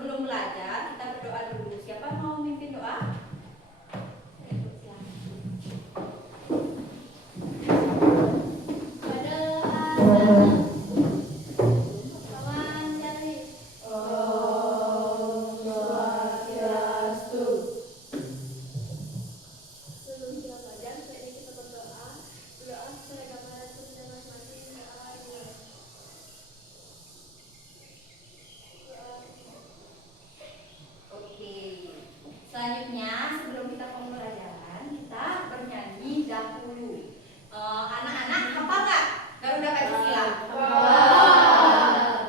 sebelum belajar kita berdoa dulu. Siapa mau memimpin doa? Selanjutnya, sebelum kita pembelajaran, kita bernyanyi dahulu. Anak-anak hafal nggak Garuda Pancasila?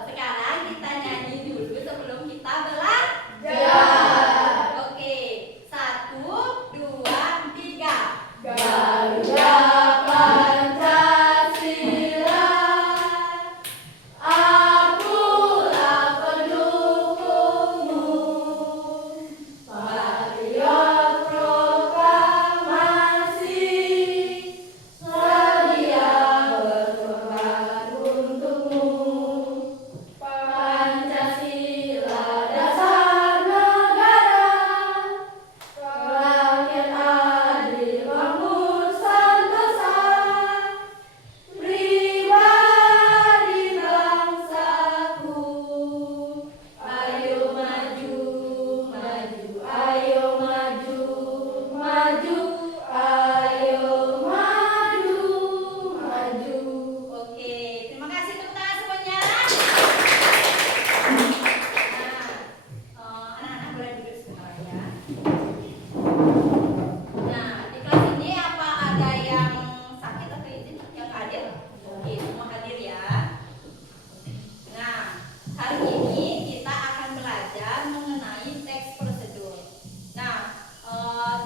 Sekarang kita nyanyi dulu sebelum kita belajar. Oke, 1, 2, 3. Garuda Pancasila, akulah pendukungmu. Patriot proklamasi, sedia berkorban untukmu. Pancasila dasar negara, rakyat adil bangun sentosa, pribadi bangsaku. Ayo maju, maju, ayo maju, maju, ayo maju, maju. Oke, terima kasih tepuk tangan semuanya. Anak-anak boleh duduk sebentar ya. Nah, di kelas ini apa ada yang sakit atau izin yang hadir? Oke, semua hadir ya. Nah, hari ini kita akan belajar mengenai teks prosedur. Nah,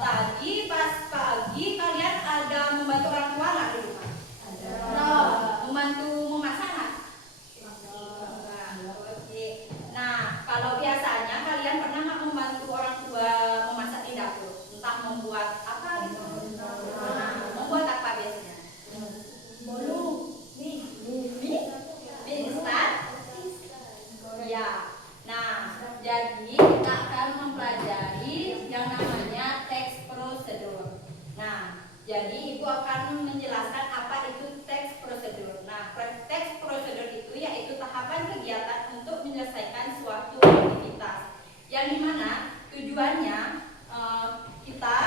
tadi pas pagi kalian ada membantu orang tua nggak di rumah? Ada. Membantu memasak nggak? Oke. Nah, kalau biasanya kalian pernah nggak membantu orang tua memasak di dapur? Entah membuat apa gitu? Membuat apa biasanya? Mie instan? Ya. Nah, jadi kita akan mempelajari yang namanya teks prosedur. Nah, jadi Ibu akan menjelaskan apa itu teks prosedur. Nah, teks prosedur itu yaitu tahapan kegiatan untuk menyelesaikan suatu aktivitas. Yang dimana tujuannya kita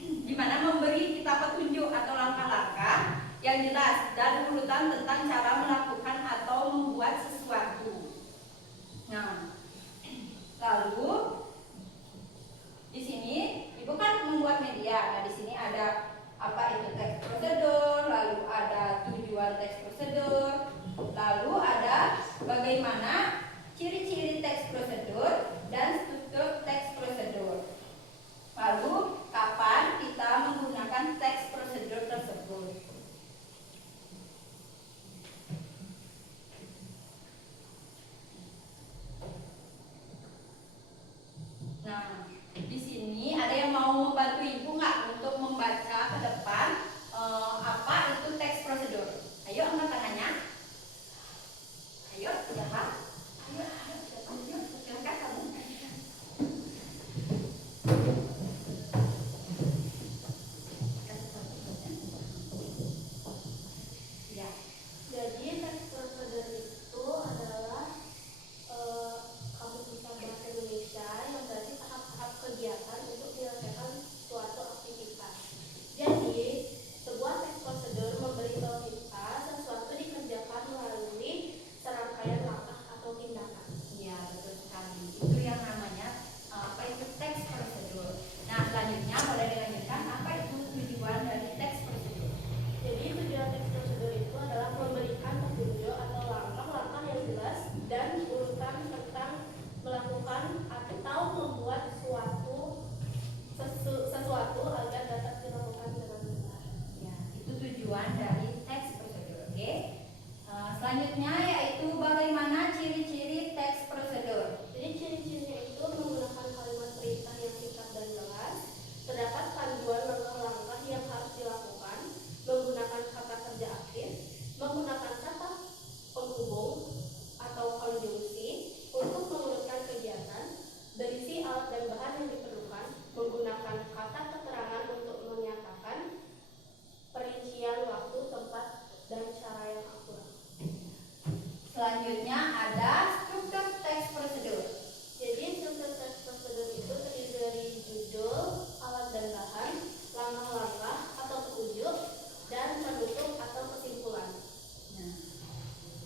dimana memberi kita petunjuk atau langkah-langkah yang jelas dan urutan tentang cara melakukan atau membuat sesuatu. Nah, lalu di sini Ibu kan membuat media. Nah, di sini ada apa itu teks prosedur, lalu ada tujuan teks prosedur, lalu ada bagaimana ciri-ciri teks prosedur dan struktur teks prosedur. Lalu kapan kita menggunakan teks prosedur tersebut. Nah, di sini ada yang mau membantu Ibu nggak untuk membaca ke depan apa itu teks prosedur? Ayo angkat tangannya. Ayo, siapa? selanjutnya ada struktur teks prosedur. Jadi struktur teks prosedur itu terdiri dari judul, alat dan bahan, langkah-langkah atau petunjuk, dan penutup atau kesimpulan. Nah,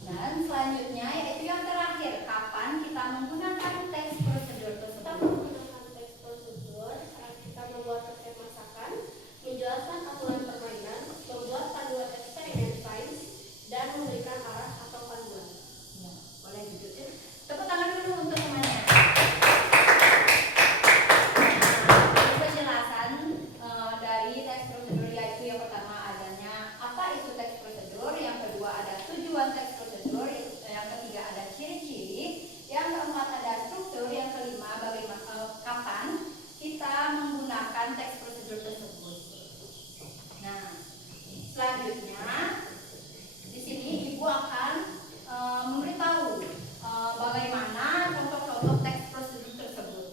dan selanjutnya yaitu yang terakhir, kapan kita menggunakan teks prosedur Kita tersebut. menggunakan teks prosedur saat kita membuat resep masakan, menjelaskan aturan permainan, membuat panduan eksperimen sains, dan memberikan arah atau panduan. Ya, boleh duduk ya. Tepuk tangan dulu untuk temannya. Nah, ini penjelasan dari teks prosedur, yaitu yang pertama adanya apa itu teks prosedur, yang kedua ada tujuan teks prosedur, yang ketiga ada ciri-ciri, yang keempat ada struktur, yang kelima bagaimana kapan kita menggunakan teks prosedur tersebut. Nah, selanjutnya di sini Ibu akan memberitahu bagaimana contoh-contoh teks prosedur tersebut.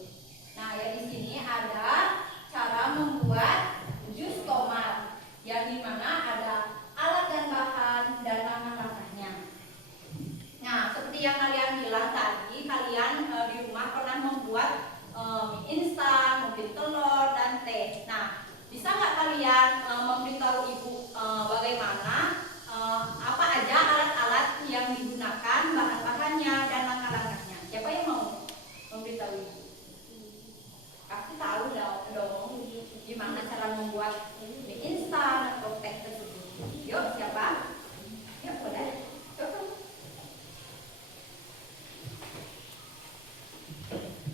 Nah, ya di sini ada cara membuat jus tomat, yang dimana ada alat dan bahan dan langkah-langkahnya. Nah, seperti yang kalian bilang tadi, kalian di rumah pernah membuat mie instan, mungkin telur dan teh. Nah, bisa nggak kalian memberitahu Ibu bagaimana apa aja alat-alat yang digunakan, bahan-bahannya dan langkah-langkahnya? Siapa yang mau memberitahu Ibu? Pasti tahu dong gimana cara membuat mie instan atau teh tersebut. Yuk, siapa? Yuk, boleh. Coba.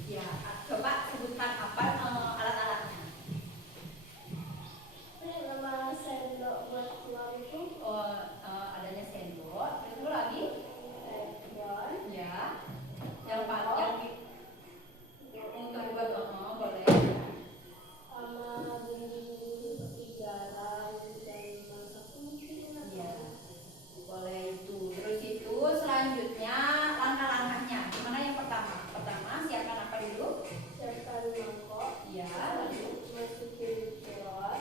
Ya, coba sebutkan apa alat-alatnya. Nama sendok buat telur itu Adanya sendok, terus lagi? teflon, Ya. Yang untuk buat boleh. sama bumbu seperti garam dan masak mungkin. Iya, boleh itu. Terus itu selanjutnya langkah-langkahnya. Gimana yang pertama? Pertama siapkan apa dulu? Siapkan mangkok. Iya. Masukin telur,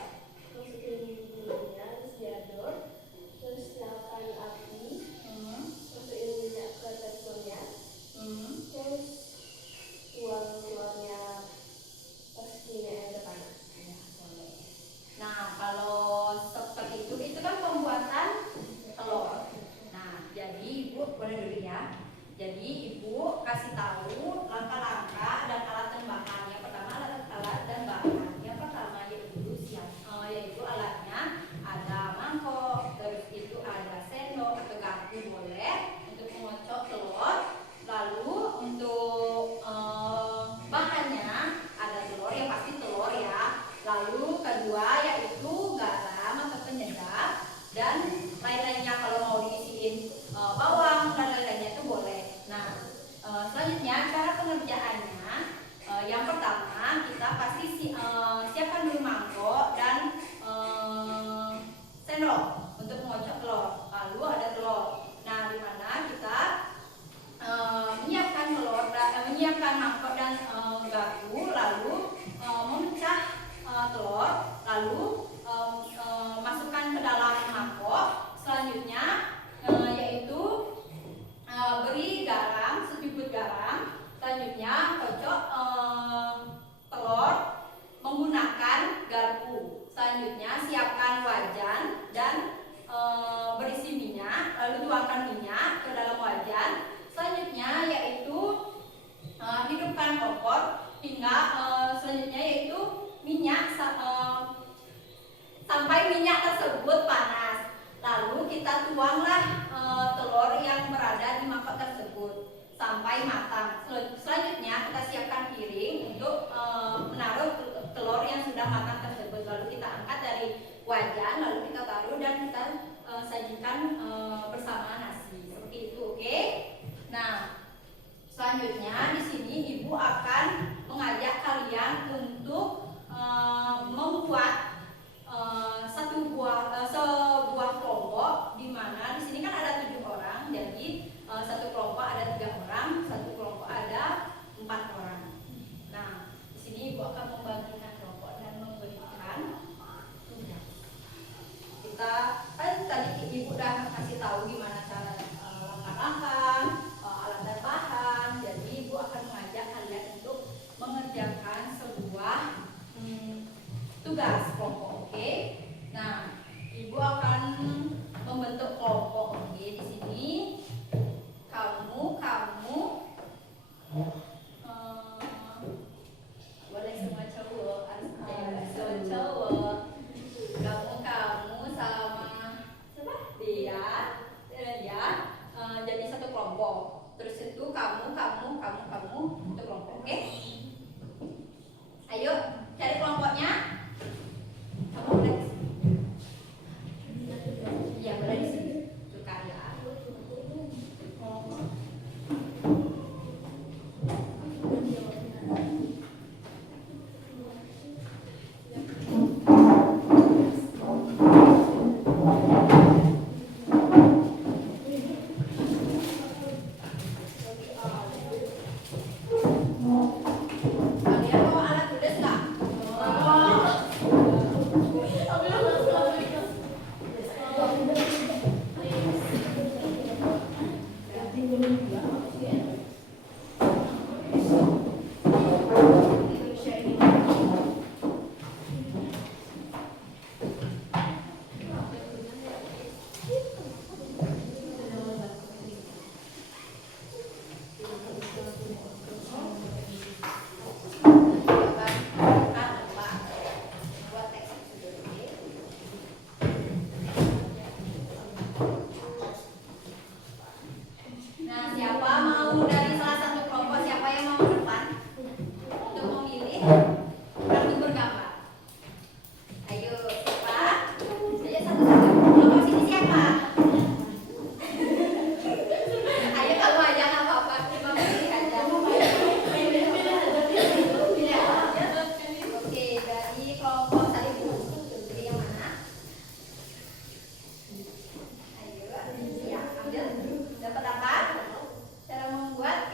masukin bumbunya, terus diaduk, terus nyalakan api, masukin minyak ke teflonnya, terus tuang telurnya pas minyaknya udah panas. Ya, boleh. Nah, kalau seperti itu kan pembuatan telur. Nah, jadi Ibu boleh dulu ya. Jadi Ibu kasih tahu langkah-langkah dan alat dan bahan. Yang pertama alat dan bahan. Yang pertama yaitu alatnya ada mangkok, terus itu ada sendok atau garpu boleh untuk mengocok telur. Lalu untuk bahannya ada telur, yang pasti telur ya. Lalu kedua yaitu garam atau penyedap, dan lain-lainnya kalau mau diisiin bawang dan lain-lainnya itu boleh. Nah, selanjutnya cara pengerjaannya, yang pertama kita pasti siapkan dulu mangkok dan sendok untuk mengocok telur. Lalu ada telur. Nah, di mana kita menyiapkan mangkok dan garpu, lalu memecah telur, lalu masukkan ke dalam mangkok. Selanjutnya yaitu beri garam, secukupnya garam. Selanjutnya kocok telur menggunakan garpu. Selanjutnya siapkan wajan dan berisi minyak, lalu tuangkan minyak ke dalam wajan. Selanjutnya yaitu hidupkan kompor hingga selanjutnya yaitu minyak sampai minyak tersebut panas. Lalu kita tuanglah telur yang berada di mangkok tersebut sampai matang. Selanjutnya kita siapkan piring untuk menaruh telur yang sudah matang tersebut. Lalu kita angkat dari wajan, lalu kita taruh dan kita sajikan bersama nasi. Seperti itu, oke? Nah, selanjutnya di sini Ibu akan mengajak kalian untuk membuat sebuah kelompok, di mana di sini kan ada 7 orang, jadi satu kelompok ada 3 orang, satu kelompok ada 4 orang. Nah, di sini Ibu akan membagikan kelompok dan memberikan tugas. Kita kan tadi Ibu udah kasih tahu gimana cara langkah-langkah, mau dari salah satu kelompok, siapa yang mau ke depan untuk memilih kartu bergambar? Ayo, siapa? Ayo satu-satu. Kelompok sini siapa? Ayo kamu aja nggak apa-apa, cuma pilih aja. Oke, dari kelompok tadi pilih yang mana? Ayo, ya ambil. Dapat apa? Cara membuat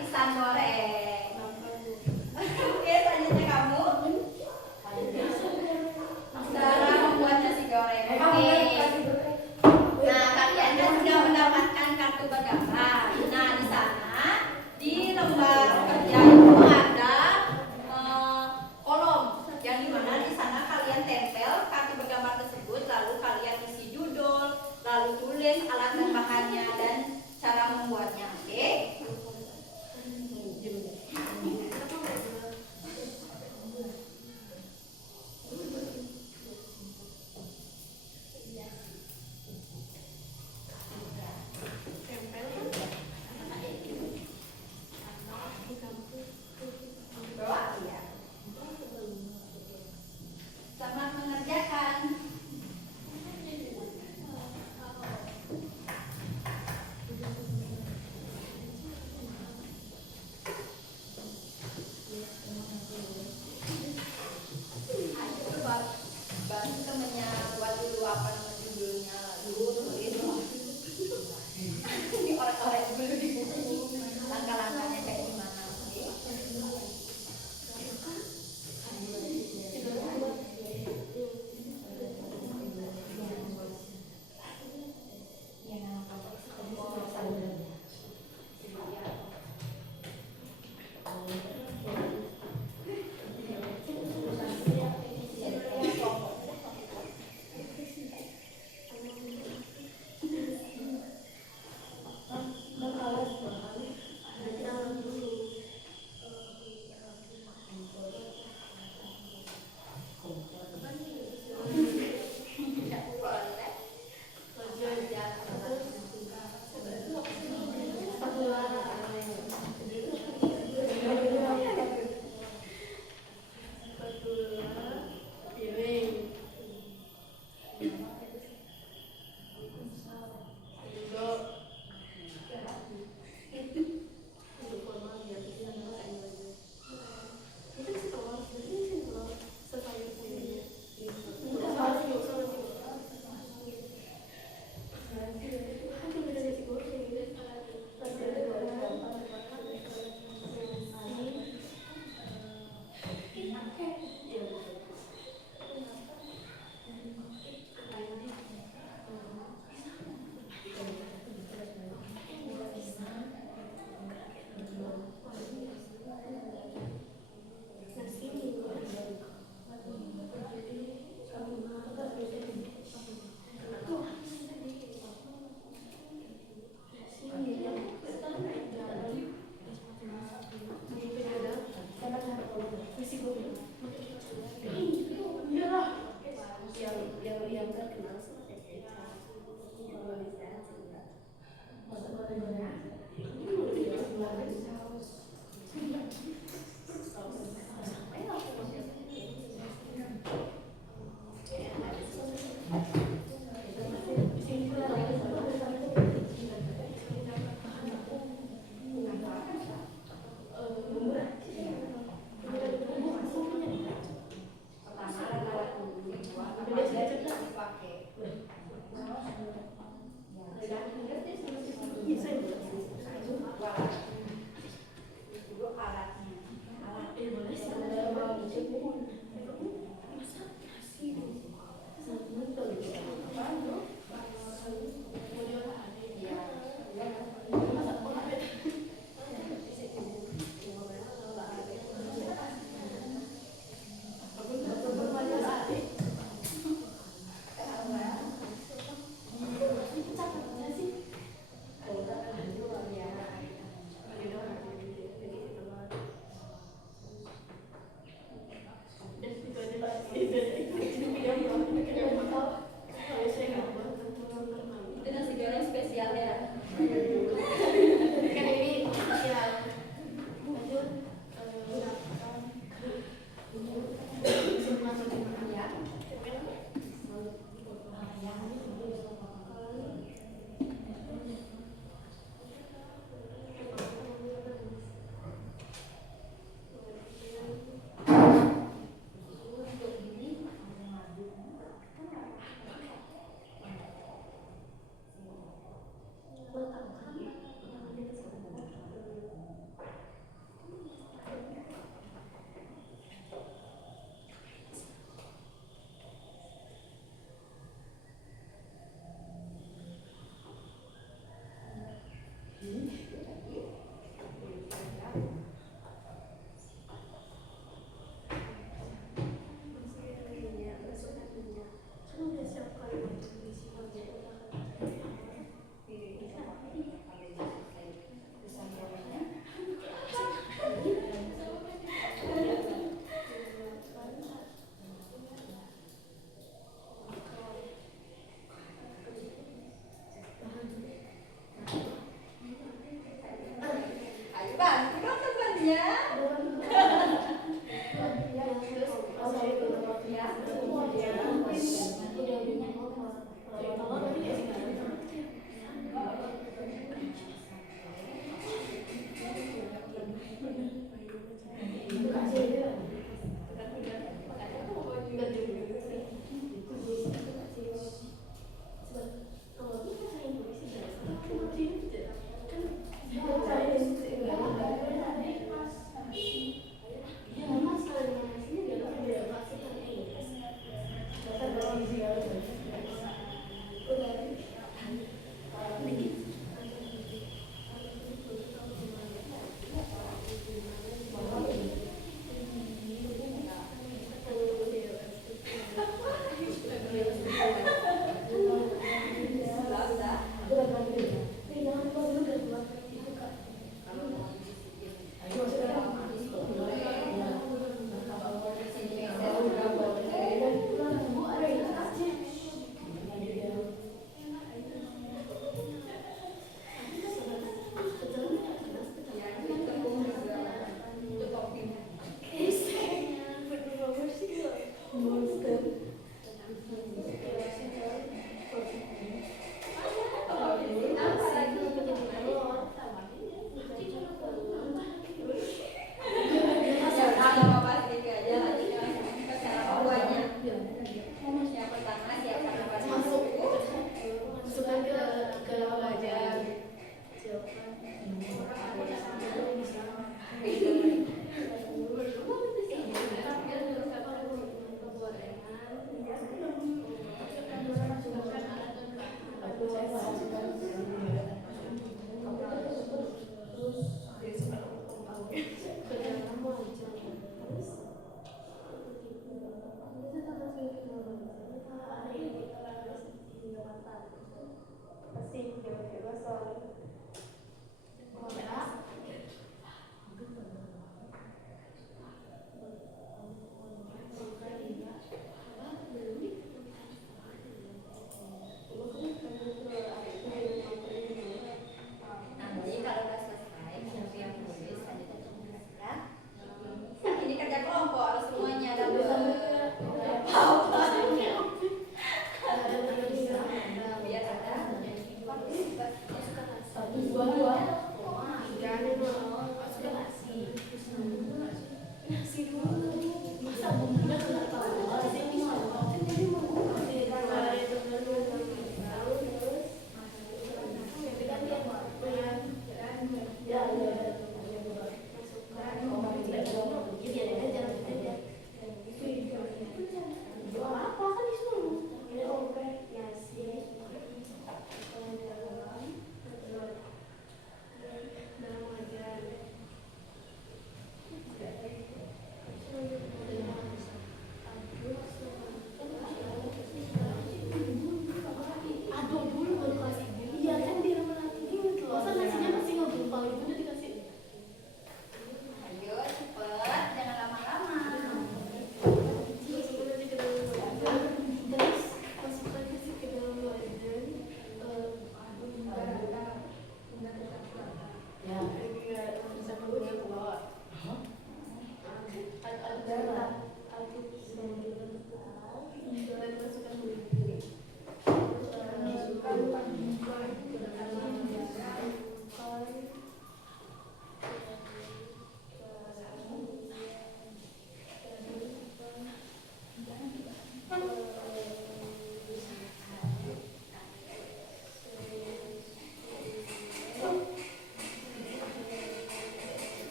tugasnya.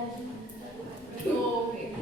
Oke.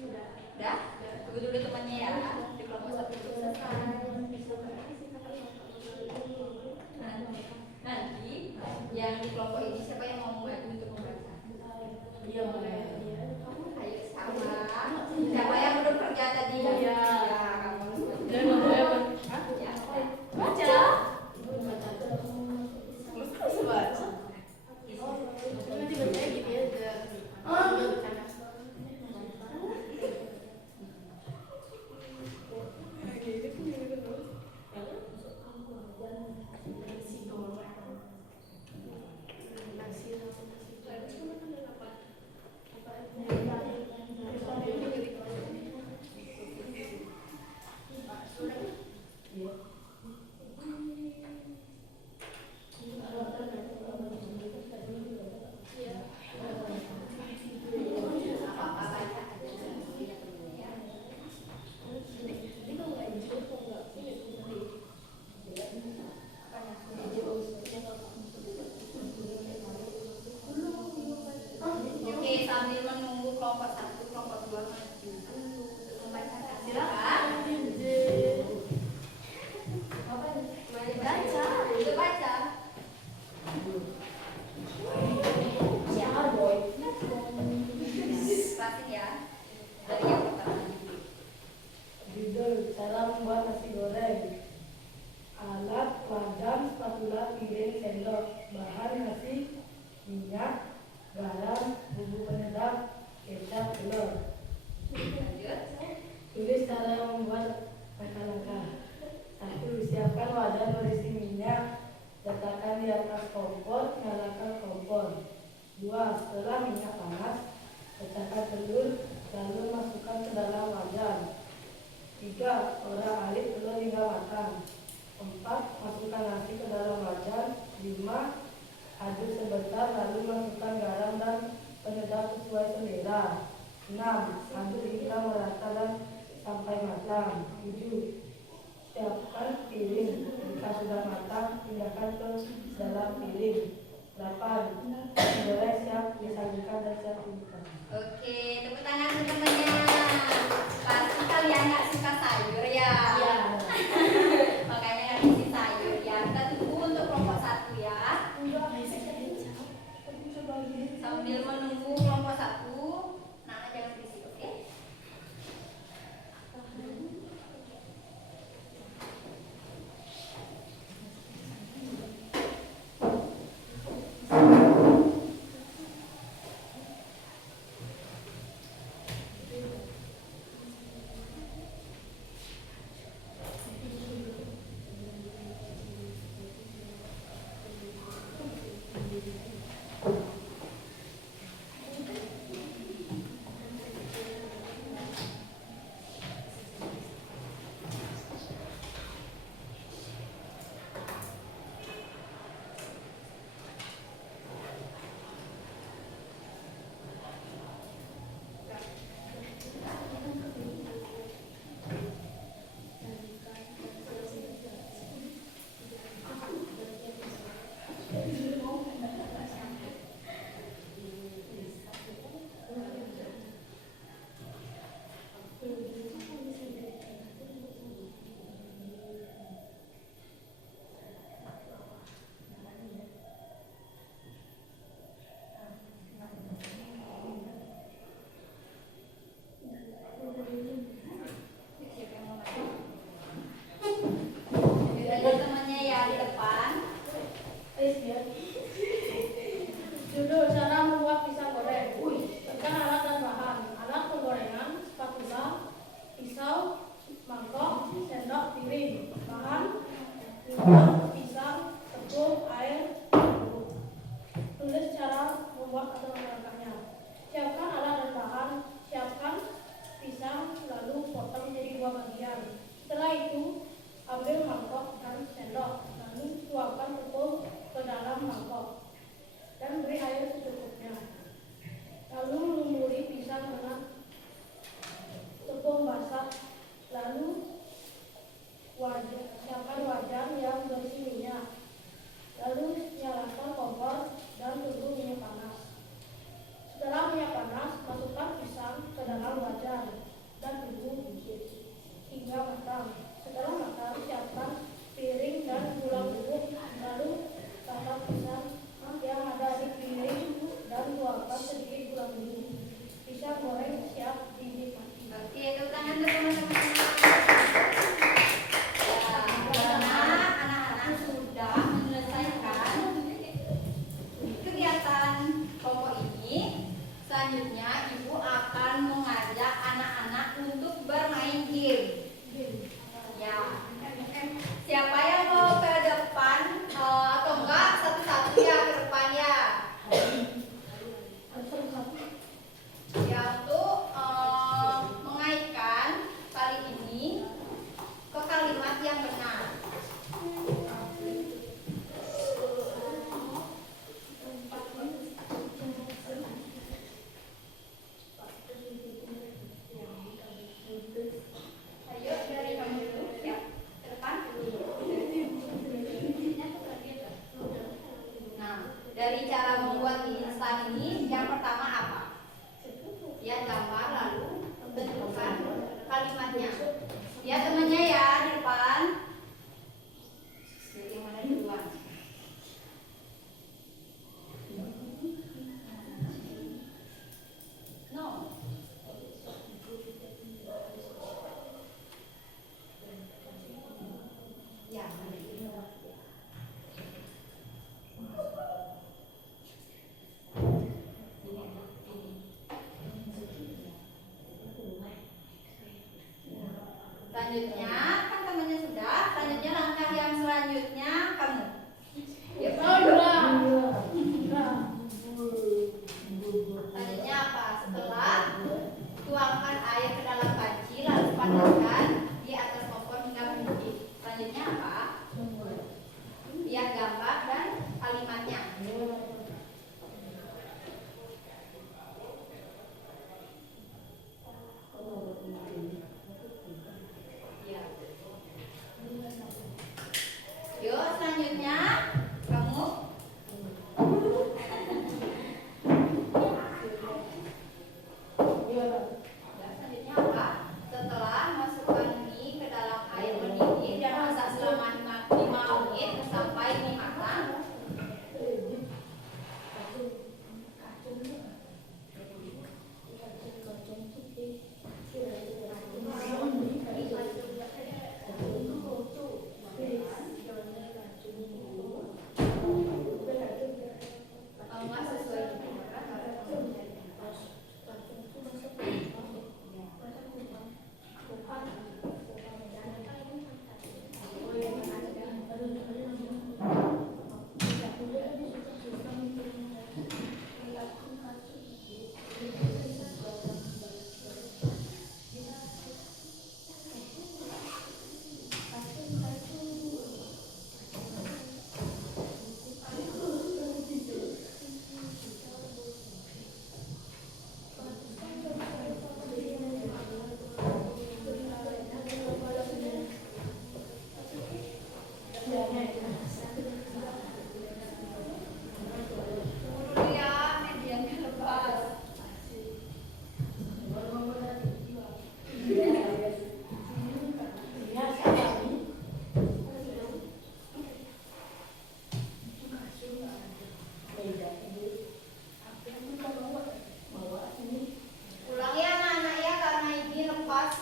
Udah? Tunggu dulu temannya ya. Di kelompok 1 belum selesai. Nanti yang di kelompok ini siapa yang mau maju untuk membaca? Iya boleh. Ayo sama. Siapa yang belum kerja tadi? Iya. Ya, kamu harus maju. Dan boleh Ya. baca. Terus baca. Nanti bacanya gitu ya. Oke, sambil menunggu kelompok 1, kelompok 2 maju. Silakan. Baca. Itu baca. Klasik ya. Dari yang pertama. Judul cara membuat nasi goreng. Alat, wajan, spatula, piring, sendok. Bahan nasi, minyak, garam, bumbu penyedap, kecap, telur. Lanjut. Tulis cara membuat langkah-langkah. 1. Siapkan wajan berisi minyak. Letakkan di atas kompor, nyalakan kompor. 2. Setelah minyak panas, letakkan telur, lalu masukkan ke dalam wajan. 3. Orak-arik telur hingga matang. 4. Masukkan nasi ke dalam wajan. 5. Aduk sebentar, lalu masukkan garam dan penyedap sesuai selera. 6. Aduk hingga merata dan sampai matang. dalam piring. 8. Menggoreng siap disajikan dan siap dimakan. Oke, tepuk tangan teman-temannya. Pasti kalian nggak suka sayur ya? Iya. Makanya nggak isi sayur ya. Kita tunggu untuk kelompok 1 ya. Sambil menunggu kelompok 1, Nana jangan berisik, oke? Teman-temannya ya di depan. Judul cara membuat pisang goreng. Tentang alat dan bahan. Alat penggorengan, spatula, pisau, mangkok, sendok, piring. Bahan: gula, pisang, tepung, air, bumbu. Tulis cara membuat atau melengkapnya. Siapkan alat dan bahan. Siapkan pisang, lalu potong menjadi 2 bagian. Setelah itu, ambil mangkok dan sendok, lalu tuangkan tepung ke dalam mangkok dan beri air secukupnya. Lalu lumuri pisang dengan tepung basah. Lalu siapkan wajan yang berisi minyak. Lalu nyalakan kompor dan tunggu minyak panas. Setelah minyak panas, masukkan pisang ke dalam wajan dan tunggu hingga matang. Setelah matang, siapkan piring dan gula bubuk. Lalu tata pisang yang ada di piring dan tuangkan sedikit gula bubuk. Pisang goreng siap dinikmati. Oke, tepuk tangan untuk teman-teman. Ya, karena anak-anak sudah menyelesaikan kegiatan kelompok ini, selanjutnya Ibu akan mengajak anak-anak untuk bermain game. Ya, siapa yang mau ke depan atau enggak satu-satu ya ke depan ya? Ya, untuk mengaitkan kali ini ke kalimat yang benar. Ayo dari kamu dulu ya, ke depan. Nah, dari cara membuat mie instan ini, yang pertama apa? Ya, gambar lalu bentukkan kalimatnya. Ya, temannya ya di depan. Jadi yang mana duluan? No. Ya. Selanjutnya, kan temannya sudah. Selanjutnya langkah yang selanjutnya kamu. Yuk. Selanjutnya apa? Setelah tuangkan air ke dalam panci, lalu panaskan di atas kompor hingga mendidih. Selanjutnya apa? Lihat gambar dan kalimatnya. Ya.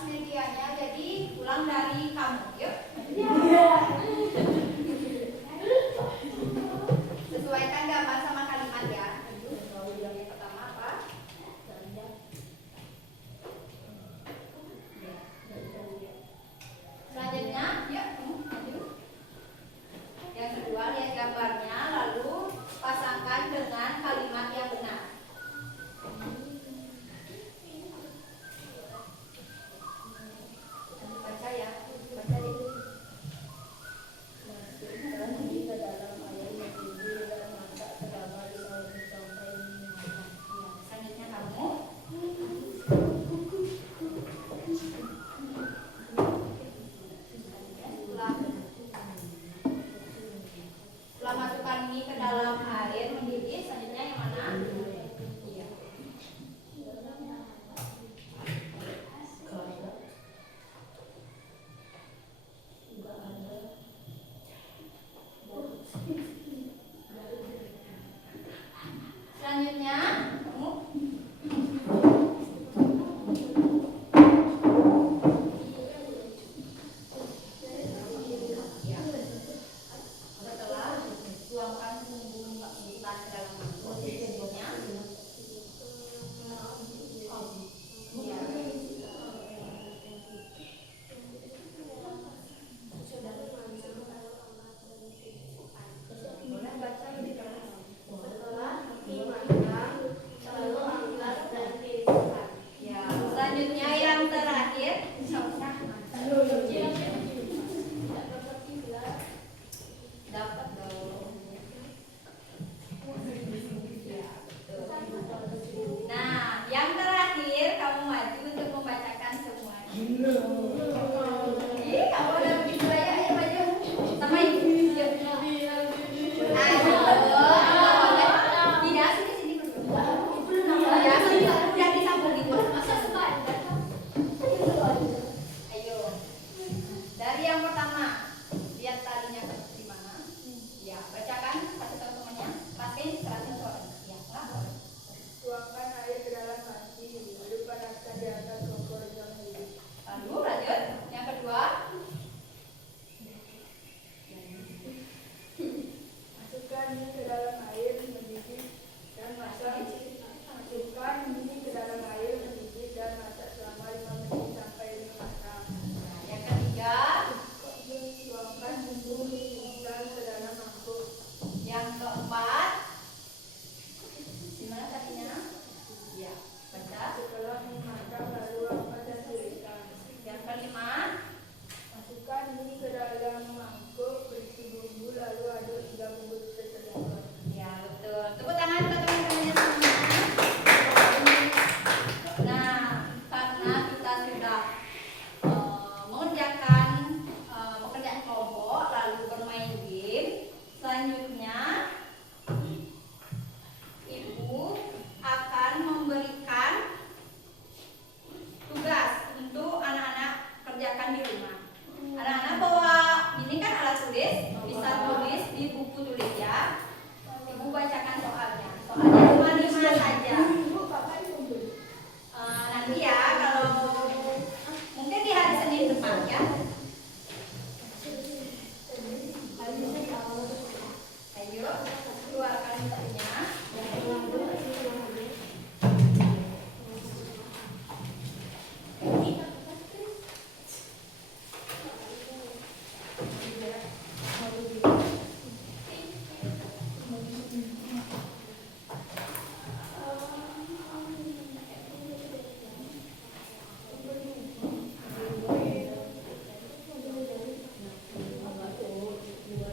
medianya, jadi ulang dari kamu. Yuk. Sesuaikan gambar sama kalimat ya. Yang pertama apa? Selanjutnya, yuk maju. Yang kedua, lihat gambarnya lalu pasangkan dengan kalimat yang benar. Baca ya, baca dulu. Masukkan ini ke dalam air mendidih dan masak selama 5 menit sampai 5 menit. Ya, selanjutnya kamu. Setelah masukkan mie ke dalam air mendidih, selanjutnya yang mana? Iya. Selanjutnya kamu. Ya. Setelah tuangkan bumbu mentah ke dalam mangkok, selanjutnya. Ya. Boleh baca lebih keras. Setelah dimakan, lalu angkat dan tiriskan. Ya, selanjutnya yang terakhir. Dapat dong. Ya, betul. Nah, yang terakhir kamu maju untuk membacakan semuanya. Ih, kamu udah begitu ya, ayo maju. Sama ibu. Yuk. Tidak, sini dulu. Ya, sini udah disambung gitu. Ayo. Dari yang pertama, lihat talinya di mana. Ya, bacakan, kasih tahu temannya. Kerasin suaranya. Ya, enggak boleh. Tuangkan air ke dalam panci, lalu panaskan di atas kompor yang hidup. Lalu lanjut. Yang kedua. Masukkan mie ke dalam air mendidih dan masak. Masukkan mie ke dalam air mendidih dan masak selama 5 menit sampai mie matang. Nah, yang ketiga. Tuangkan bumbu mie instan ke dalam mangkuk. Yang keempat. Di mana tadinya? Ya, baca. Setelah mie matang, lalu angkat dan tiriskan. Yang kelima. Masukkan mie ke dalam mangkuk, berisi bumbu, lalu aduk hingga bumbu tercampur. Ya, betul. Tepuk tangan untuk teman-temannya semua. Nah, karena kita sudah mengerjakan pekerjaan kelompok lalu bermain game, selanjutnya Ibu akan memberikan tugas untuk anak-anak kerjakan di rumah. Anak-anak bawa ini kan alat tulis, bisa tulis di buku tulis ya. Ibu bacakan soalnya. Soalnya cuma 5 saja. Nanti ya kalau mungkin di hari Senin depan ya. Ayo keluarkan bukunya.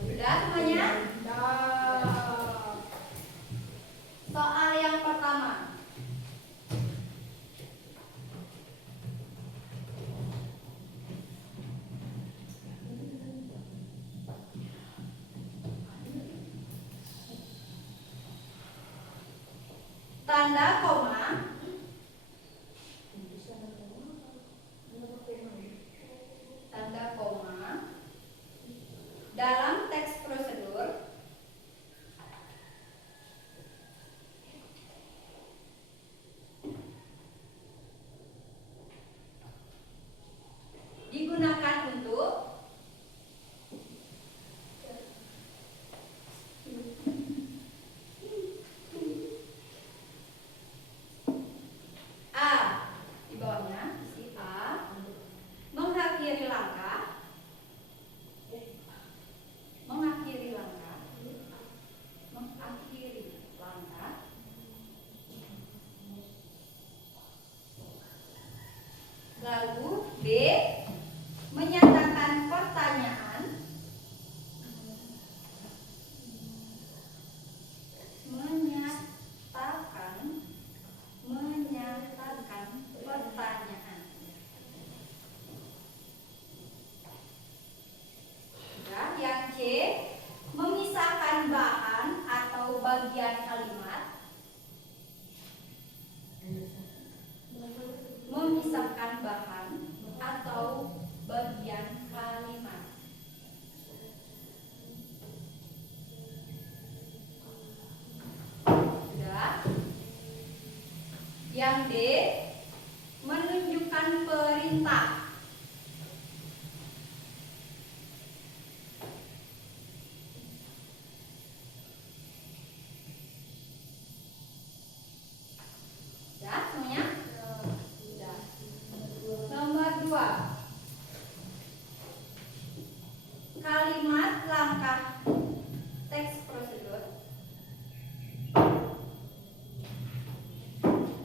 Sudah semuanya? Soal yang pertama. Tanda koma dalam teks prosedur B. Menyatakan pertanyaan. Menyatakan pertanyaan. Ya, yang C. Memisahkan bahan atau bagian kalimat. Memisahkan bahan atau bagian kalimat. Sudah. Yang D. Menunjukkan perintah. Sudah semuanya? Sudah. Nomor 2. Kalimat langkah teks prosedur.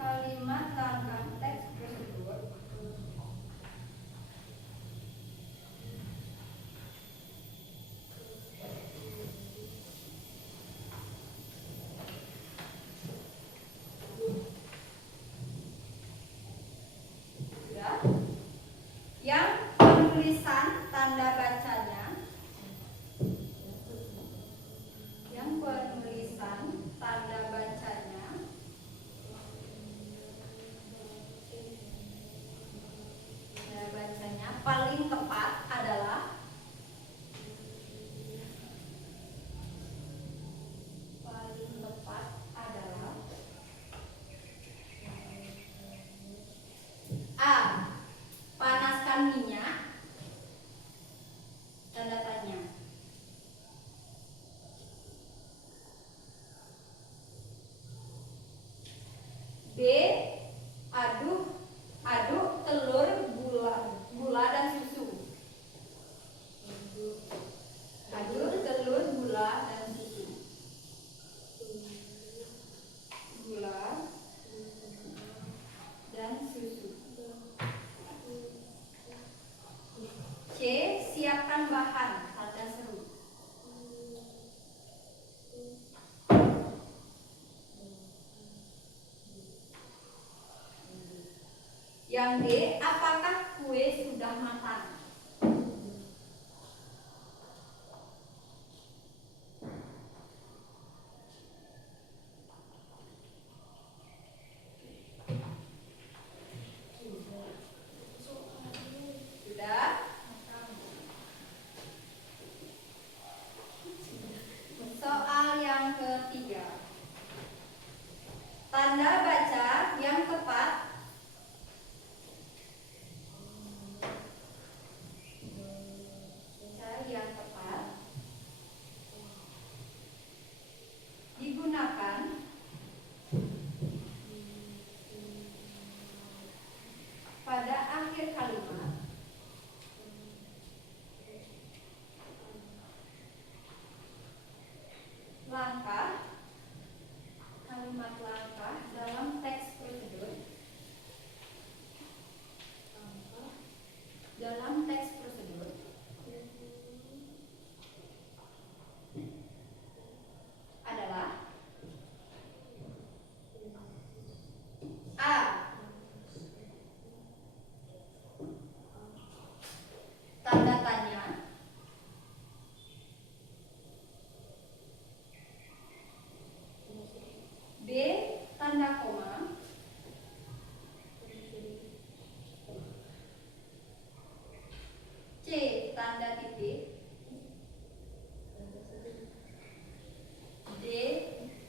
Kalimat langkah teks prosedur. Sudah. Yang penulisan tanda bacanya. Yang penulisan tanda bacanya. Tanda bacanya paling tepat adalah A. Panaskan minyak. Tanda tanya. B. Aduk telur, gula dan susu. Aduk telur, gula dan susu. Gula dan susu. C. Siapkan bahan. Tanda seru. Yang D. Apakah kue sudah matang? Sudah. Soal yang ketiga. Tanda baca yang tepat. Yang tepat digunakan pada akhir kalimat langkah, kalimat langkah dalam teks prosedur. Dalam teks prosedur adalah A. Tanda tanya. B. Tanda koma. C. Tanda titik. D.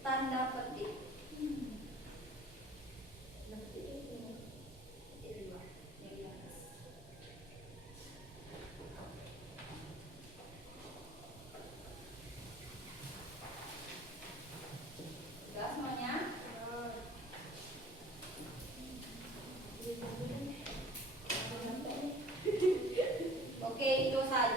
Tanda petik. Sudah semuanya? Oke, itu saja.